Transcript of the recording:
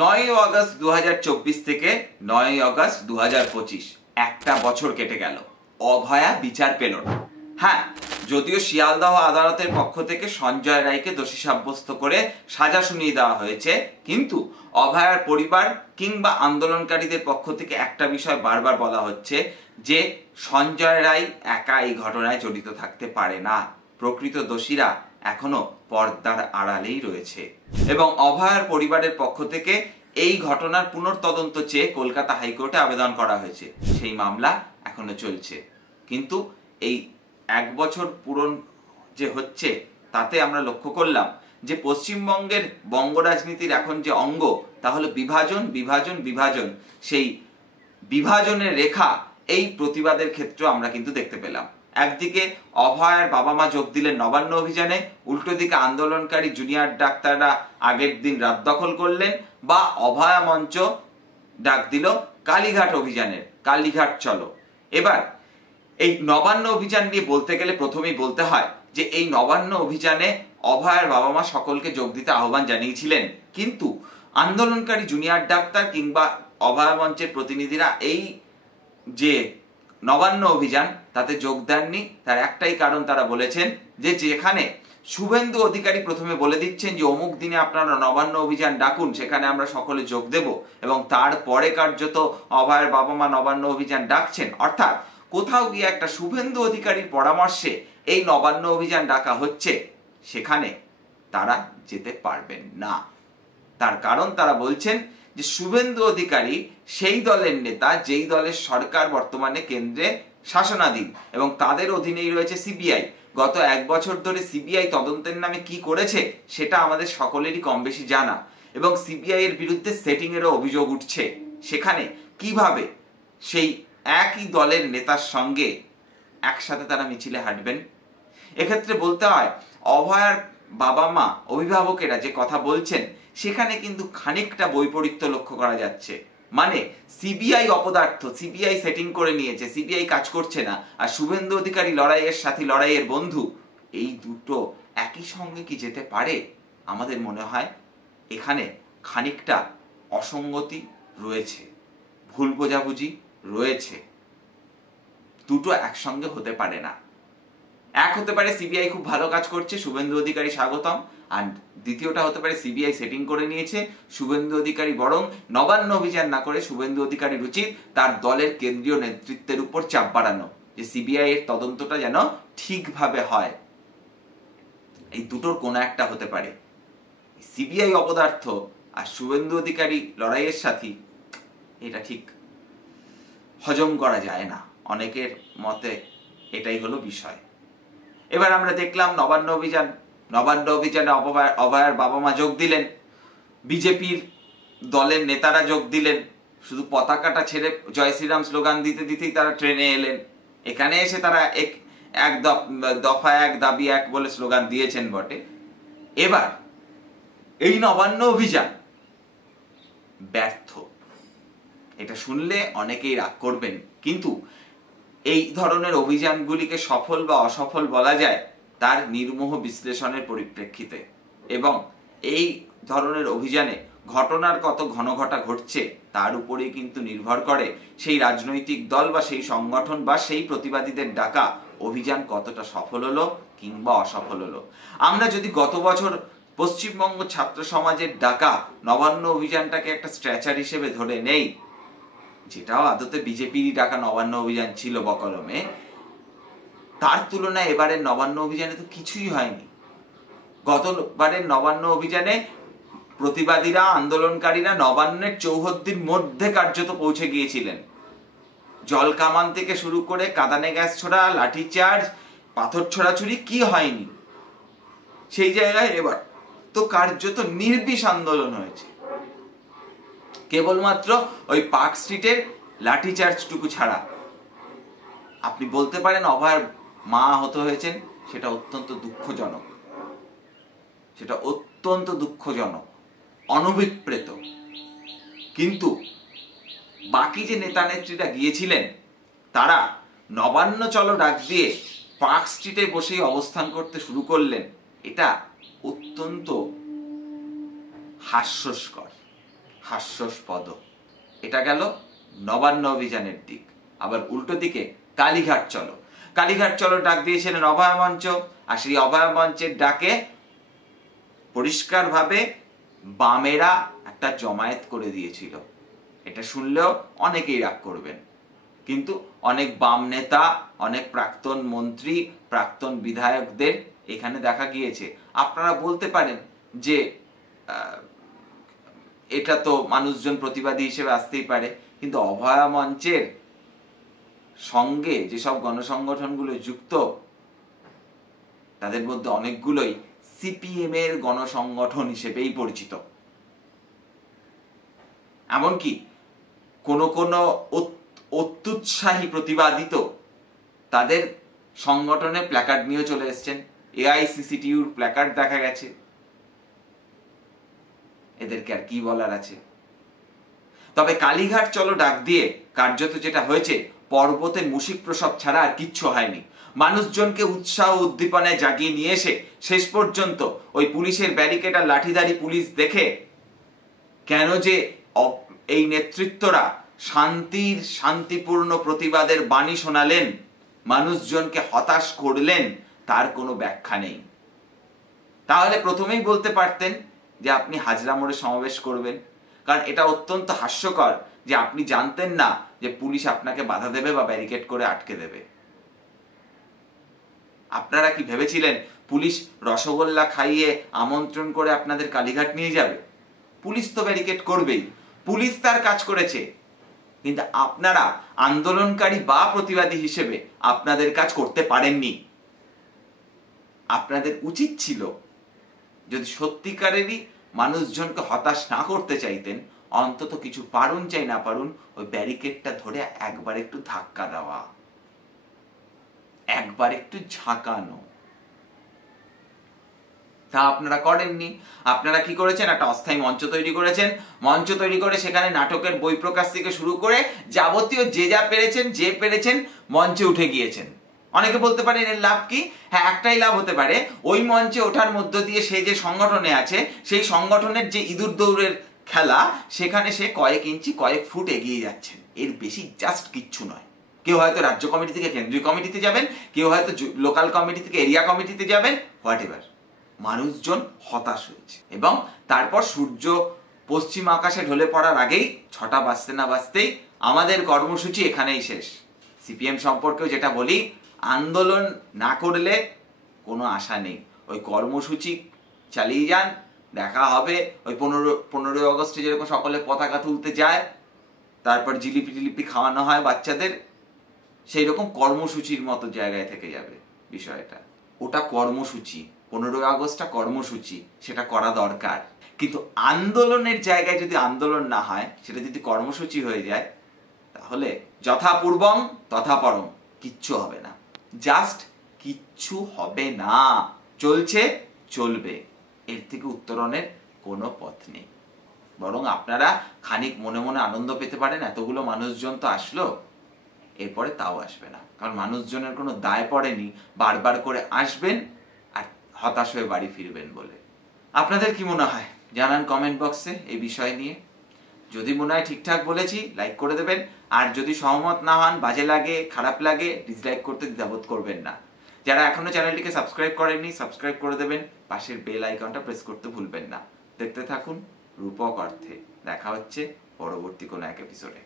9ই August 2024 থেকে 9ই August 2025 একটা বছর কেটে গেল, অভয়া বিচার পেল না। হ্যাঁ, যদিও শিয়ালদহ আদালতের পক্ষ থেকে সঞ্জয় রায়কে দোষী সাব্যস্ত করে সাজা শুনিয়ে দেওয়া হয়েছে, কিন্তু অভয়ার পরিবার কিংবা আন্দোলনকারীদের পক্ষ থেকে একটা বিষয় বারবার বলা হচ্ছে যে সঞ্জয় রায় একা এই ঘটনায় জড়িত থাকতে পারে না, প্রকৃত দোষীরা এখনো পর্দার আড়ালেই রয়েছে। এবং অভয়ার পরিবারের পক্ষ থেকে এই ঘটনার পুনর্তদন্ত চেয়ে কলকাতা হাইকোর্টে আবেদন করা হয়েছে, সেই মামলা এখনো চলছে। কিন্তু এই এক বছর পূরণ যে হচ্ছে তাতে আমরা লক্ষ্য করলাম যে পশ্চিমবঙ্গের বঙ্গ রাজনীতির এখন যে অঙ্গ তা হলো বিভাজন বিভাজন বিভাজন। সেই বিভাজনের রেখা এই প্রতিবাদের ক্ষেত্রে আমরা কিন্তু দেখতে পেলাম। একদিকে অভয়ার বাবা মা যোগ দিলেন নবান্ন অভিযানে, উল্টো দিকে আন্দোলনকারী জুনিয়র ডাক্তাররা আগের দিন রাত দখল করলেন, বা অভয়া মঞ্চ ডাক দিল কালীঘাট অভিযানের, কালীঘাট চলো। এবার এই নবান্ন অভিযান নিয়ে বলতে গেলে প্রথমেই বলতে হয় যে এই নবান্ন অভিযানে অভয়ার বাবা মা সকলকে যোগ দিতে আহ্বান জানিয়েছিলেন, কিন্তু আন্দোলনকারী জুনিয়র ডাক্তার কিংবা অভয়া মঞ্চের প্রতিনিধিরা এই যে নবান্ন অভিযান তাতে যোগ দেননি। তার একটাই কারণ, তারা বলেছেন যে যেখানে শুভেন্দু অধিকারী প্রথমে বলে দিচ্ছেন যে অমুক দিনে আপনারা নবান্ন অভিযান ডাকুন, সেখানে আমরা সকলে যোগ দেব, এবং তারপরে কার্যত অভয়ের বাবা মা নবান্ন অভিযান ডাকছেন, অর্থাৎ কোথাও গিয়ে একটা শুভেন্দু অধিকারীর পরামর্শে এই নবান্ন অভিযান ডাকা হচ্ছে, সেখানে তারা যেতে পারবেন না। তার কারণ তারা বলছেন যে শুভেন্দু অধিকারী সেই দলের নেতা যেই দলের সরকার বর্তমানে কেন্দ্রে শাসনাধীন, এবং তাদের অধীনেই রয়েছে সিবিআই। গত এক বছর ধরে সিবিআই তদন্তের নামে কি করেছে সেটা আমাদের সকলেরই কম বেশি জানা, এবং সিবিআই এর বিরুদ্ধে সেটিং এরও অভিযোগ উঠছে। সেখানে কিভাবে সেই একই দলের নেতার সঙ্গে একসাথে তারা মিছিলে হাঁটবেন? এক্ষেত্রে বলতে হয় অভয়ার বাবা মা অভিভাবকেরা যে কথা বলছেন সেখানে কিন্তু খানিকটা বৈপরীত্য লক্ষ্য করা যাচ্ছে। মানে সিবিআই অপদার্থ, সিবিআই সেটিং করে নিয়েছে, সিবিআই কাজ করছে না, আর শুভেন্দু অধিকারী লড়াইয়ের সাথী, লড়াইয়ের বন্ধু, এই দুটো একই সঙ্গে কি যেতে পারে? আমাদের মনে হয় এখানে খানিকটা অসঙ্গতি রয়েছে, ভুল বোঝাবুঝি রয়েছে, দুটো একসঙ্গে হতে পারে না। এক হতে পারে সিবিআই খুব ভালো কাজ করছে, শুভেন্দু অধিকারী স্বাগতম, আর দ্বিতীয়টা হতে পারে সিবিআই সেটিং করে নিয়েছে, শুভেন্দু অধিকারী বরং নবান্ন অভিযান না করে শুভেন্দু অধিকারীর উচিত তার দলের কেন্দ্রীয় নেতৃত্বের উপর চাপ বাড়ানো, যে সিবিআই এর তদন্তটা যেন ঠিকভাবে হয়। এই দুটোর কোনো একটা হতে পারে। সিবিআই অপদার্থ আর শুভেন্দু অধিকারী লড়াইয়ের সাথী, এটা ঠিক হজম করা যায় না, অনেকের মতে এটাই হলো বিষয়। এবার আমরা দেখলাম নবান্ন অভিযানে অভয়ার বাবা মা যোগ দিলেন, বিজেপির দলের নেতারা যোগ দিলেন, শুধু পতাকাটা ছেড়ে জয় শ্রীরাম স্লোগান দিতে দিতেই তারা ট্রেনে এলেন। এখানে এসে তারা এক দফা এক দাবি এক বলে স্লোগান দিয়েছেন বটে। এবার এই নবান্ন অভিযান ব্যর্থ, এটা শুনলে অনেকেই রাগ করবেন, কিন্তু এই ধরনের অভিযানগুলিকে সফল বা অসফল বলা যায় তার নির্মোহ বিশ্লেষণের পরিপ্রেক্ষিতে, এবং এই ধরনের অভিযানে ঘটনার কত ঘনঘটা ঘটছে তার উপরেই কিন্তু নির্ভর করে সেই রাজনৈতিক দল বা সেই সংগঠন বা সেই প্রতিবাদীদের ডাকা অভিযান কতটা সফল হলো কিংবা অসফল হলো। আমরা যদি গত বছর পশ্চিমবঙ্গ ছাত্র সমাজের ডাকা নবান্ন অভিযানটাকে একটা স্ট্রেচার হিসেবে ধরে নেই, যেটাও আদতে বিজেপিরই ডাকা নবান্ন অভিযান ছিল বকলমে, তার তুলনায় এবারের নবান্ন অভিযানে তো কিছুই হয়নি। গতবারের নবান্ন অভিযানে প্রতিবাদীরা, আন্দোলনকারীরা নবান্নের চৌহদ্দির মধ্যে কার্যত পৌঁছে গিয়েছিলেন। জল কামান থেকে শুরু করে কাঁদানে গ্যাস ছোড়া, লাঠিচার্জ, পাথর ছোড়াছুড়ি কি হয়নি, সেই জায়গায় এবার তো কার্যত নির্বিষ আন্দোলন হয়েছে। কেবলমাত্র ওই পার্ক স্ট্রিটের লাঠিচার্জটুকু ছাড়া। আপনি বলতে পারেন অভয়ার মা আহত হয়েছেন, সেটা অত্যন্ত দুঃখজনক, সেটা অত্যন্ত দুঃখজনক, অনভিপ্রেত। কিন্তু বাকি যে নেতা নেত্রীরা গিয়েছিলেন তারা নবান্ন চলো ডাক দিয়ে পার্ক স্ট্রিটে বসেই অবস্থান করতে শুরু করলেন, এটা অত্যন্ত হাস্যস্কর। হাস্যস্পদ। এটা গেল নবান্ন অভিযানের দিক। আবার উল্টো দিকে কালীঘাট চলো, কালীঘাট চলো ডাক দিয়েছিলেন অভয় মঞ্চ, আর সেই অভয় মঞ্চের ডাকে পরিষ্কারভাবে বামেরা একটা জমায়েত করে দিয়েছিল। এটা শুনলেও অনেকেই রাগ করবেন, কিন্তু অনেক বাম নেতা, অনেক প্রাক্তন মন্ত্রী, প্রাক্তন বিধায়কদের এখানে দেখা গিয়েছে। আপনারা বলতে পারেন যে এটা তো মানুষজন প্রতিবাদী হিসেবে আসতেই পারে, কিন্তু অভয়া মঞ্চের সঙ্গে যেসব গণসংগঠনগুলো যুক্ত তাদের মধ্যে অনেকগুলোই সিপিএম এর গণসংগঠন হিসেবেই পরিচিত। এমনকি কোনো কোনো অত্যুৎসাহী প্রতিবাদী তো তাদের সংগঠনে প্ল্যাকার্ড নিয়ে চলে এসেছেন। এআইসিসিটিউর প্ল্যাকার্ড দেখা গেছে। এদেরকে আর কি বলার আছে। তবে কালীঘাট চলো ডাক দিয়ে কার্যত যেটা হয়েছে, পর্বতে মুশিক প্রসব ছাড়া আর কিচ্ছু হয়নি। মানুষজনকে উৎসাহ উদ্দীপনায় জাগিয়ে নিয়ে এসে শেষ পর্যন্ত ওই পুলিশের ব্যারিকেড আর লাঠিধারী পুলিশ দেখে কেন যে এই নেতৃত্বরা শান্তিপূর্ণ প্রতিবাদের বাণী শোনালেন, মানুষজনকে হতাশ করলেন, তার কোনো ব্যাখ্যা নেই। তাহলে প্রথমেই বলতে পারতেন যে আপনি হাজরা মোড়ে সমাবেশ করবেন, কারণ এটা অত্যন্ত হাস্যকর যে আপনি জানতেন না যে পুলিশ আপনাকে বাধা দেবে বা ব্যারিকেড করে আটকে দেবে। আপনারা কি ভেবেছিলেন পুলিশ রসগোল্লা খাইয়ে আমন্ত্রণ করে আপনাদের কালীঘাট নিয়ে যাবে? পুলিশ তো ব্যারিকেড করবেই, পুলিশ তার কাজ করেছে, কিন্তু আপনারা আন্দোলনকারী বা প্রতিবাদী হিসেবে আপনাদের কাজ করতে পারেননি। আপনাদের উচিত ছিল, যদি সত্যিকারেরই মানুষজনকে হতাশ না করতে চাইতেন, অন্তত কিছু পারুন চাই না পারুন ওই ব্যারিকেডটা ধরে একবার একটু ধাক্কা দেওয়া, একবার একটু ঝাঁকানো। তা আপনারা করেননি। আপনারা কি করেছেন? একটা অস্থায়ী মঞ্চ তৈরি করেছেন। মঞ্চ তৈরি করে সেখানে নাটকের বই প্রকাশ থেকে শুরু করে যাবতীয় যে যা পেরেছেন মঞ্চে উঠে গিয়েছেন। অনেকে বলতে পারেন এর লাভ কি? হ্যাঁ, একটাই লাভ হতে পারে, ওই মঞ্চে ওঠার মধ্য দিয়ে সে যে সংগঠনে আছে সেই সংগঠনের যে ইঁদুর দৌড়ের খেলা, সেখানে সে কয়েক ইঞ্চি কয়েক ফুট এগিয়ে যাচ্ছেন। এর বেশি জাস্ট কিচ্ছু নয়। কেউ হয়তো রাজ্য কমিটি থেকে কেন্দ্রীয় কমিটিতে যাবেন, কেউ হয়তো লোকাল কমিটি থেকে এরিয়া কমিটিতে যাবেন, হোয়াট এভার। মানুষজন হতাশ হয়েছে এবং তারপর সূর্য পশ্চিম আকাশে ঢলে পড়ার আগেই 6টা বাজতে না বাজতেই আমাদের কর্মসূচি এখানেই শেষ। সিপিএম সম্পর্কেও যেটা বলি, আন্দোলন না করলে কোনো আশা নেই। ওই কর্মসূচি চালিয়ে যান, দেখা হবে। ওই 15 আগস্টে যেরকম সকলে পতাকা তুলতে যায়, তারপর জিলিপি টিলিপি খাওয়ানো হয় বাচ্চাদের, সেই রকম কর্মসূচির মতো জায়গায় থেকে যাবে বিষয়টা। ওটা কর্মসূচি, 15 আগস্টটা কর্মসূচি, সেটা করা দরকার। কিন্তু আন্দোলনের জায়গায় যদি আন্দোলন না হয়, সেটা যদি কর্মসূচি হয়ে যায়, তাহলে যথা পূর্বং তথা পরং, কিচ্ছু হবে না। জাস্ট কিচ্ছু হবে না। চলছে, চলবে, এর থেকে উত্তরণের কোনো পথ নেই। বরং আপনারা খানিক মনে মনে আনন্দ পেতে পারেন, এতগুলো মানুষজন তো আসলো, এরপরে তাও আসবে না, কারণ মানুষজনের কোনো দায় পড়েনি বারবার করে আসবেন আর হতাশ হয়ে বাড়ি ফিরবেন বলে। আপনাদের কি মনে হয় জানান কমেন্ট বক্সে এই বিষয় নিয়ে। যদি মনে হয় ঠিকঠাক বলেছি, লাইক করে দেবেন। আর যদি সহমত না হন, বাজে লাগে, খারাপ লাগে, ডিসলাইক করতে দ্বিধাবোধ করবেন না। যারা এখনো চ্যানেলটিকে সাবস্ক্রাইব করেননি, সাবস্ক্রাইব করে দেবেন। পাশের বেল আইকনটা প্রেস করতে ভুলবেন না। দেখতে থাকুন রূপক অর্থে। দেখা হচ্ছে পরবর্তী কোনো এক এপিসোডে।